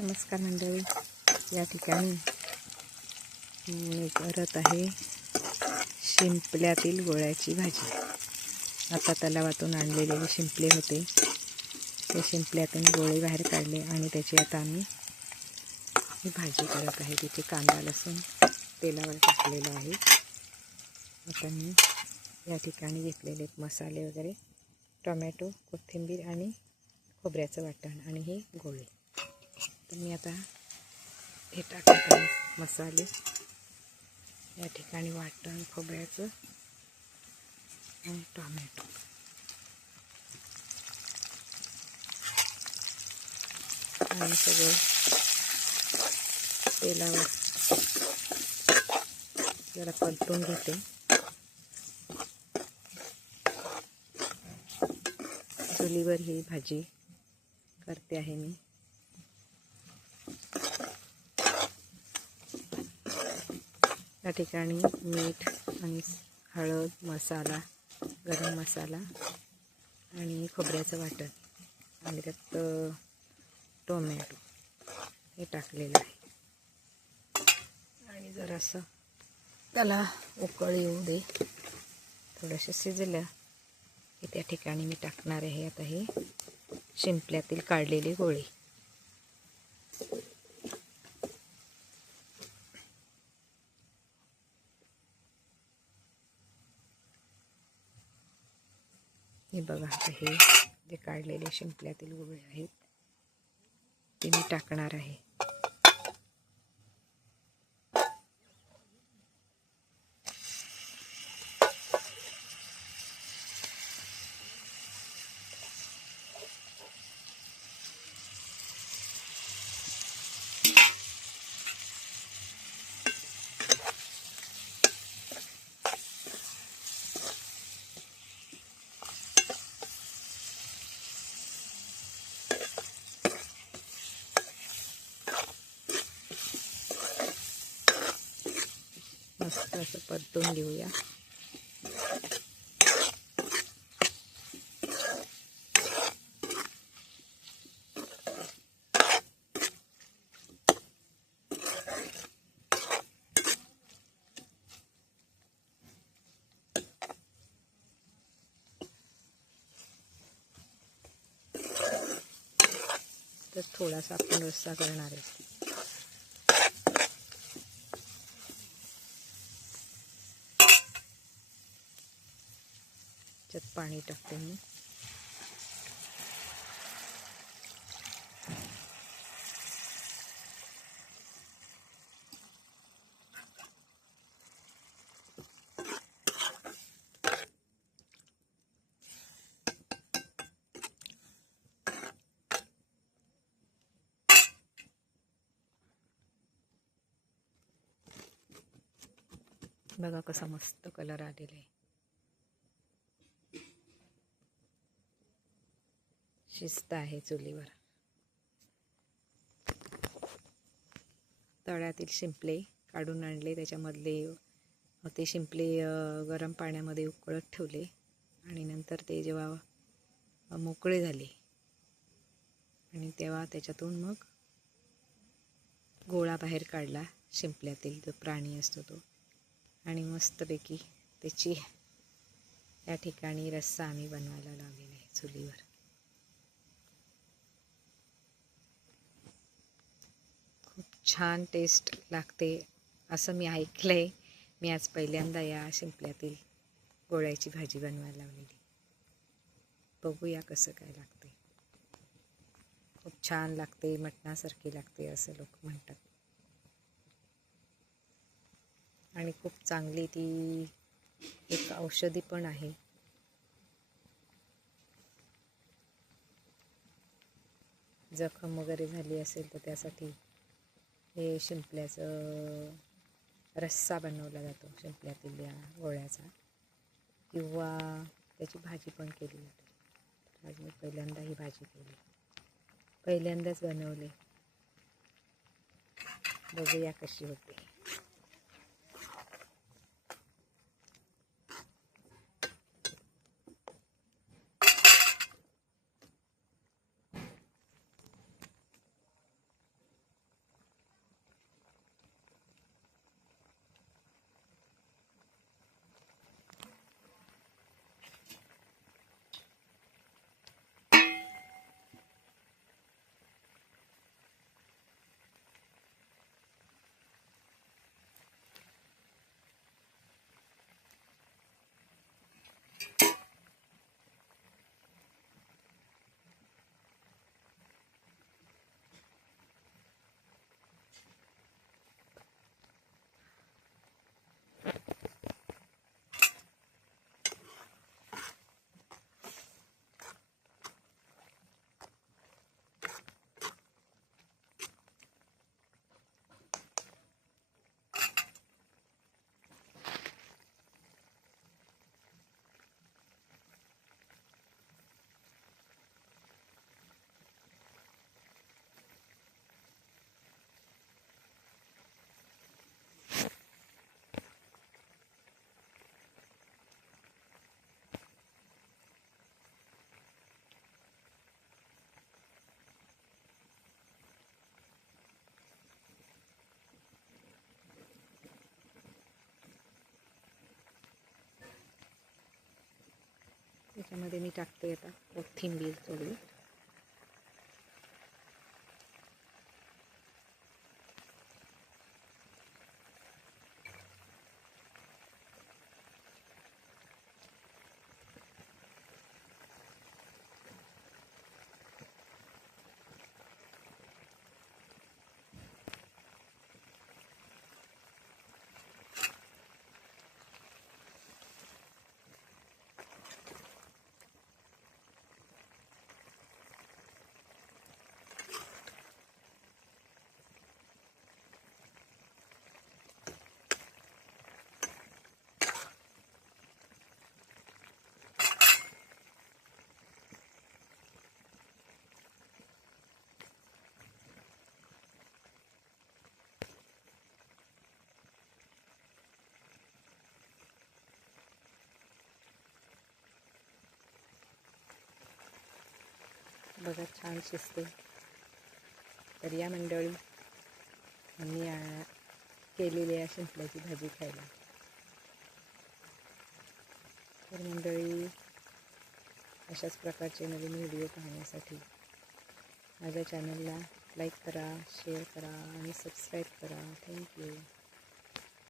नमस्कार मंडळी, या ठिकाणी मी करत आहे शिंपल्यातील गोळ्याची भाजी. आता तलावातून आणलेले शिंपले होते, ते शिंपल्यातून गोळे बाहेर काढले आणि त्याची आता आम्ही ही भाजी करत आहे. तिथे कांदा लसूण तेलावर टाकलेला आहे. आता मी या ठिकाणी घेतलेले मसाले वगैरे, टोमॅटो, कोथिंबीर आणि खोबऱ्याचं वाटण आणि हे गोळे. तर मी आता हे टाकत आहे मसाले. या ठिकाणी वाटण खोबऱ्याचं आणि टोमॅटो. आणि सगळं तेलावर जरा परतून घेते. चुलीवर ही भाजी करते आहे मी. या ठिकाणी मीठ आणि हळद, मसाला, गरम मसाला आणि खोबऱ्याचं वाटण आणि त्यात टोमॅटो हे टाकलेलं आहे. आणि जरासं त्याला उकळ येऊ दे. थोडंसं शिजलं की त्या ठिकाणी मी टाकणार आहे आता हे शिंपल्यातील काढलेले गोळे. हे बघा, आता हे जे काढलेले शिंपल्यातील गोळे आहेत ते मी टाकणार आहे. मस्त असं परतून घेऊया. तर थोडासा आपण रस्सा करणार आहे. त्यात पाणी टाकते मी. बघा कसा मस्त कलर आलेला आहे. शिस्त आहे चुलीवर. तळ्यातील शिंपले काढून आणले, त्याच्यामधले ते शिंपले गरम पाण्यामध्ये उकळत ठेवले आणि नंतर ते जेव्हा मोकळे झाले आणि तेव्हा त्याच्यातून मग गोळा बाहेर काढला, शिंपल्यातील जो प्राणी असतो तो, आणि मस्तपैकी त्याची या ठिकाणी रस्सा आम्ही बनवायला लावलेला आहे चुलीवर. खूप छान टेस्ट लागते असं मी ऐकलं आहे. मी आज पहिल्यांदा या शिंपल्यातील गोळ्याची भाजी बनवायला लावलेली. बघूया कसं काय लागते. खूप छान लागते, मटणासारखी लागते असं लोक म्हणतात. आणि खूप चांगली ती एक औषधी पण आहे. जखम वगैरे झाली असेल तर त्यासाठी हे शिंपल्याचं रस्सा बनवला जातो, शिंपल्यातील या गोळ्याचा, किंवा त्याची भाजी पण केली जाते. आज मी पहिल्यांदा ही भाजी केली, पहिल्यांदाच बनवले. बघूया कशी होते. त्याच्यामध्ये मी टाकते आता कोथिंबीर थोडी. बघा छान शिजते. तर या मंडळी आम्ही केलेली आहे शिंपल्याची भाजी खायला. तर मंडळी अशाच प्रकारचे नवीन व्हिडिओ पाहण्यासाठी माझ्या चॅनलला लाईक करा, शेअर करा आणि सबस्क्राईब करा. थँक्यू.